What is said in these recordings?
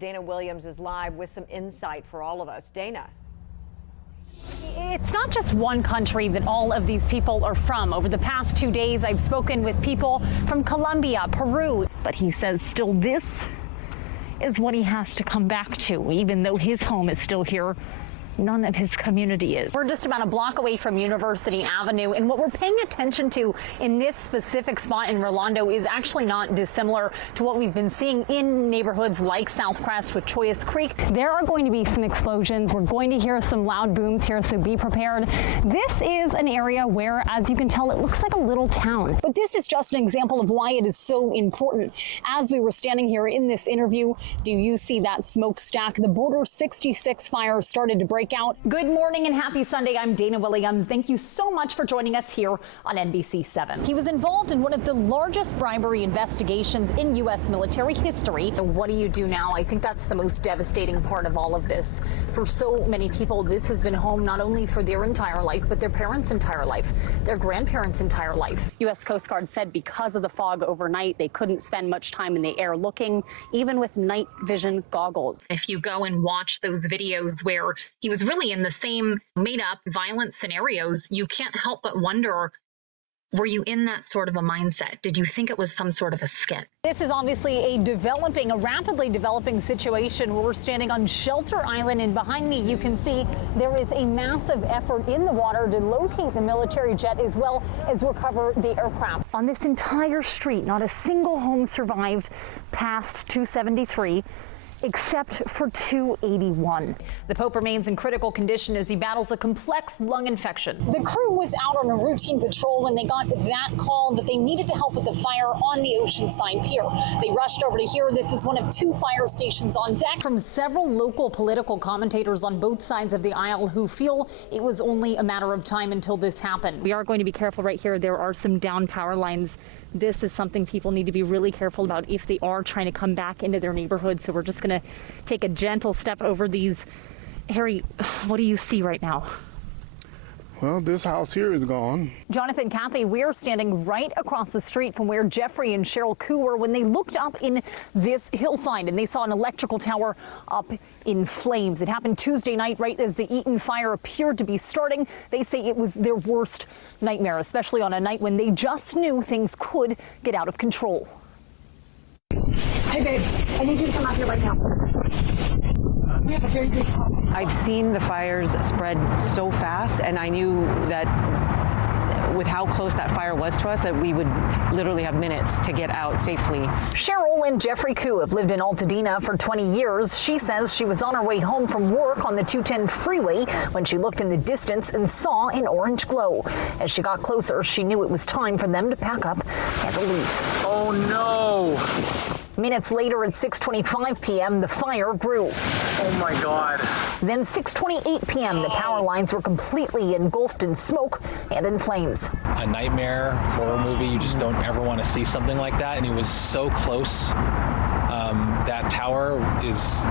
Dana Williams is live with some insight for all of us. Dana. It's not just one country that all of these people are from. Over the past 2 days, I've spoken with people from Colombia, Peru. But he says still this is what he has to come back to, even though his home is still here. None of his community is. We're just about a block away from University Avenue, and what we're paying attention to in this specific spot in Rolando is actually not dissimilar to what we've been seeing in neighborhoods like South Crest with Chollas Creek. There are going to be some explosions. We're going to hear some loud booms here, so be prepared. This is an area where, as you can tell, it looks like a little town. But this is just an example of why it is so important. As we were standing here in this interview, do you see that smokestack? The Border 66 fire started to break out. Good morning and happy Sunday. I'm Dana Williams. Thank you so much for joining us here on NBC7. He was involved in one of the largest bribery investigations in U.S. military history. What do you do now? I think that's the most devastating part of all of this. For so many people, this has been home not only for their entire life, but their parents' entire life, their grandparents' entire life. U.S. Coast Guard said because of the fog overnight, they couldn't spend much time in the air looking, even with night vision goggles. If you go and watch those videos where he was really in the same made-up violent scenarios, you can't help but wonder, were you in that sort of a mindset? Did you think it was some sort of a skit? This is obviously a rapidly developing situation where we're standing on Shelter Island, and behind me you can see there is a massive effort in the water to locate the military jet as well as recover the aircraft. On this entire street, not a single home survived past 273. Except for 281. The Pope remains in critical condition as he battles a complex lung infection. The crew was out on a routine patrol when they got that call that they needed to help with the fire on the Oceanside Pier. They rushed over to here. This is one of 2 fire stations on deck. From several local political commentators on both sides of the aisle who feel it was only a matter of time until this happened. We are going to be careful right here. There are some down power lines. This is something people need to be really careful about if they are trying to come back into their neighborhood. So we're just going to take a gentle step over these. Harry, what do you see right now? Well, this house here is gone. Jonathan, Kathy, we're standing right across the street from where Jeffrey and Cheryl Koo were when they looked up in this hillside and they saw an electrical tower up in flames. It happened Tuesday night, right as the Eaton fire appeared to be starting. They say it was their worst nightmare, especially on a night when they just knew things could get out of control. Hey, babe, I need you to come out here right now. We have a very big problem. I've seen the fires spread so fast, and I knew that with how close that fire was to us, that we would literally have minutes to get out safely. Cheryl and Jeffrey Koo have lived in Altadena for 20 years. She says she was on her way home from work on the 210 freeway when she looked in the distance and saw an orange glow. As she got closer, she knew it was time for them to pack up and leave. Oh no! Minutes later at 6:25 p.m., the fire grew. Oh my God. Then 6:28 p.m., the power lines were completely engulfed in smoke and in flames. A nightmare horror movie. You just don't ever want to see something like that. And it was so close. That tower is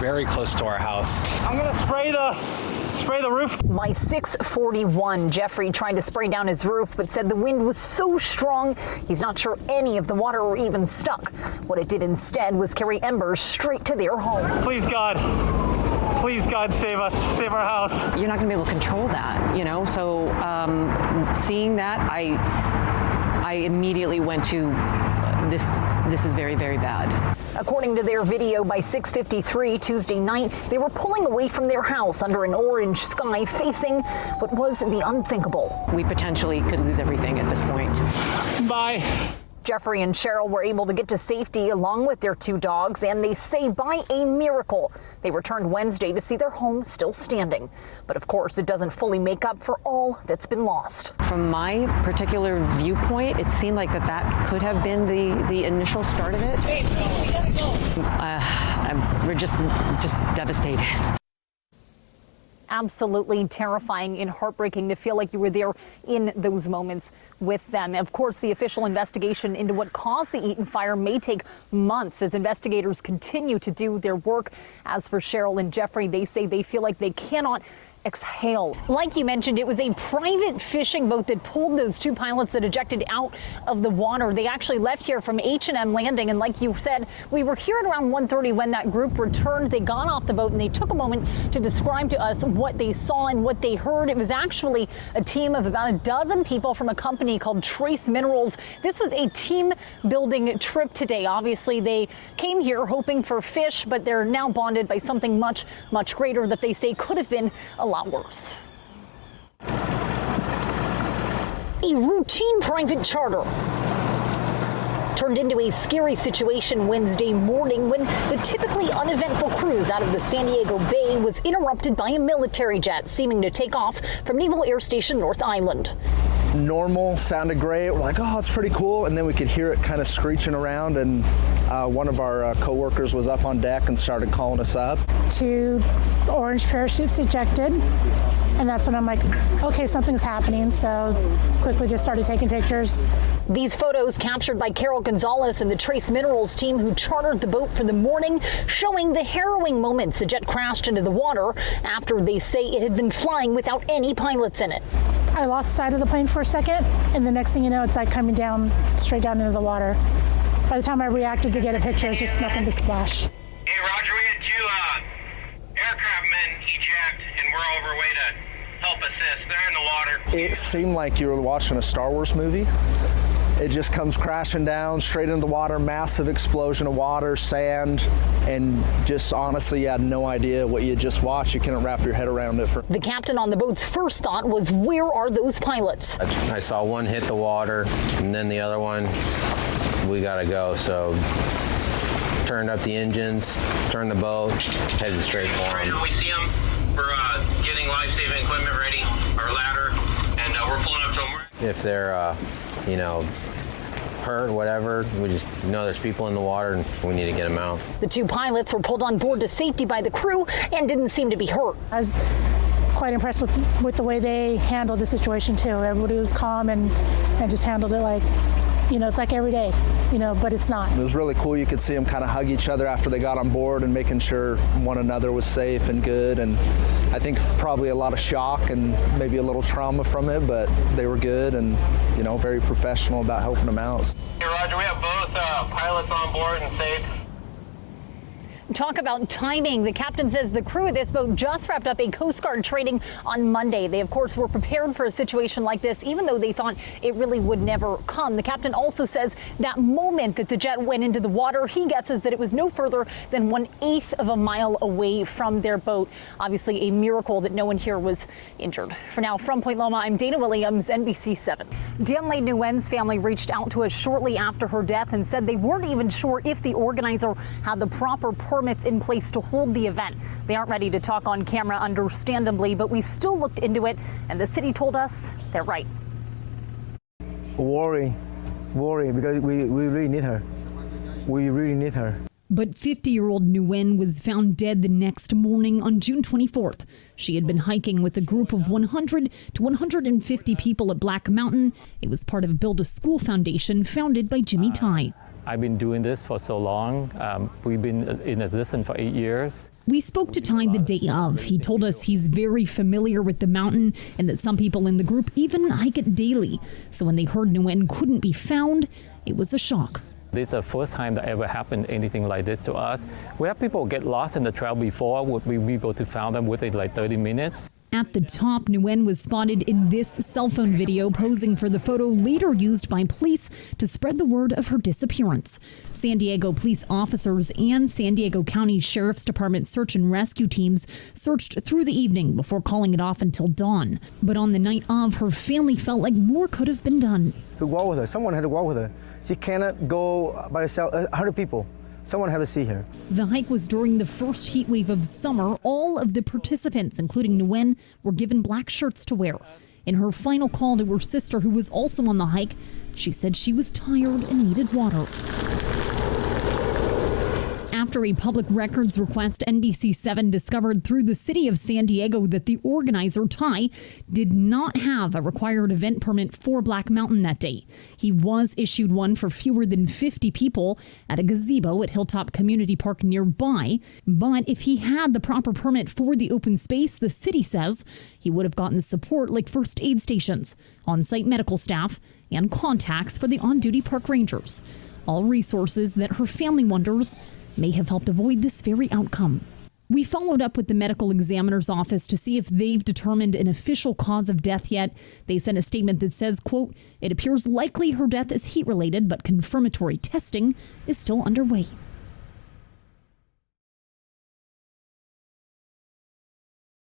very close to our house. I'm gonna spray the roof. By 6:41, Jeffrey tried to spray down his roof, but said the wind was so strong, he's not sure any of the water were even stuck. What it did instead was carry embers straight to their home. Please God, save us, save our house. You're not going to be able to control that, you know? So seeing that, I immediately went to this is very, very bad. According to their video, by 6:53 Tuesday night, they were pulling away from their house under an orange sky facing what was the unthinkable. We potentially could lose everything at this point. Bye. Jeffrey and Cheryl were able to get to safety along with their 2 dogs, and they say by a miracle they returned Wednesday to see their home still standing. But of course, it doesn't fully make up for all that's been lost. From my particular viewpoint, it seemed like that could have been the initial start of it. We're just devastated. Absolutely terrifying and heartbreaking to feel like you were there in those moments with them. Of course, the official investigation into what caused the Eaton fire may take months as investigators continue to do their work. As for Cheryl and Jeffrey, they say they feel like they cannot exhale. Like you mentioned, it was a private fishing boat that pulled those 2 pilots that ejected out of the water. They actually left here from H&M Landing, and like you said, we were here at around 1:30 when that group returned. They got off the boat and they took a moment to describe to us what they saw and what they heard. It was actually a team of about a dozen people from a company called Trace Minerals. This was a team building trip today. Obviously, they came here hoping for fish, but they're now bonded by something much, much greater that they say could have been a lot worse. A routine private charter turned into a scary situation Wednesday morning when the typically uneventful cruise out of the San Diego Bay was interrupted by a military jet seeming to take off from Naval Air Station North Island. Normal, sounded great. We're like, oh, it's pretty cool. And then we could hear it kind of screeching around, and one of our co-workers was up on deck and started calling us up. 2 orange parachutes ejected, and that's when I'm like, okay, something's happening. So quickly just started taking pictures. These photos captured by Carol Gonzalez and the Trace Minerals team who chartered the boat for the morning, showing the harrowing moments the jet crashed into the water after they say it had been flying without any pilots in it. I lost sight of the plane for a second, and the next thing you know, it's like coming down, straight down into the water. By the time I reacted to get a picture, it's just nothing but splash. Hey, Roger, we had 2 aircraft men eject, and we're over way to help assist. They're in the water. It seemed like you were watching a Star Wars movie. It just comes crashing down straight into the water, massive explosion of water, sand, and just honestly, you had no idea what you just watched. You couldn't wrap your head around it. The captain on the boat's first thought was, where are those pilots? I saw one hit the water, and then the other one, we gotta go. So turned up the engines, turned the boat, headed straight for Right them. now we see them. We're getting life-saving equipment ready, our ladder, and we're pulling up to them. If they're, you know, hurt, whatever, we just know there's people in the water and we need to get them out. The 2 pilots were pulled on board to safety by the crew and didn't seem to be hurt. I was quite impressed with the way they handled the situation too. Everybody was calm and just handled it like, you know, it's like every day, you know, but it's not. It was really cool. You could see them kind of hug each other after they got on board and making sure one another was safe and good. And I think probably a lot of shock and maybe a little trauma from it, but they were good and, you know, very professional about helping them out. Hey, Roger, we have both pilots on board and safe. Talk about timing. The captain says the crew of this boat just wrapped up a Coast Guard training on Monday. They, of course, were prepared for a situation like this, even though they thought it really would never come. The captain also says that moment that the jet went into the water, he guesses that it was no further than 1/8 of a mile away from their boat. Obviously, a miracle that no one here was injured. For now, from Point Loma, I'm Dana Williams, NBC 7. Danley Nguyen's family reached out to us shortly after her death and said they weren't even sure if the organizer had the proper permits in place to hold the event. They aren't ready to talk on camera, understandably, but we still looked into it, and the city told us they're right. Worry, because we really need her. We really need her. But 50-year-old Nguyen was found dead the next morning on June 24th. She had been hiking with a group of 100 to 150 people at Black Mountain. It was part of Build a School Foundation founded by Jimmy Tai. I've been doing this for so long. We've been in existence for 8 years. We spoke to Tai the day of. He told us he's very familiar with the mountain and that some people in the group even hike it daily. So when they heard Nguyen couldn't be found, it was a shock. This is the first time that ever happened anything like this to us. We have people get lost in the trail before. Would we be able to find them within like 30 minutes? At the top, Nguyen was spotted in this cell phone video posing for the photo later used by police to spread the word of her disappearance. San Diego police officers and San Diego County Sheriff's Department search and rescue teams searched through the evening before calling it off until dawn. But on the night of, her family felt like more could have been done. To walk with her, someone had to walk with her. She cannot go by herself, 100 people. Someone had to see her. The hike was during the first heat wave of summer. All of the participants, including Nguyen, were given black shirts to wear. In her final call to her sister, who was also on the hike, she said she was tired and needed water. after a public records request NBC7 discovered through the city of San Diego that the organizer, Ty, did not have a required event permit for Black Mountain that day. He was issued one for fewer than 50 people at a gazebo at Hilltop Community Park nearby. But if he had the proper permit for the open space, the city says he would have gotten support like first aid stations, on-site medical staff, and contacts for the on-duty park rangers. All resources that her family wonders may have helped avoid this very outcome. We followed up with the medical examiner's office to see if they've determined an official cause of death yet. They sent a statement that says, quote, "It appears likely her death is heat-related, but confirmatory testing is still underway."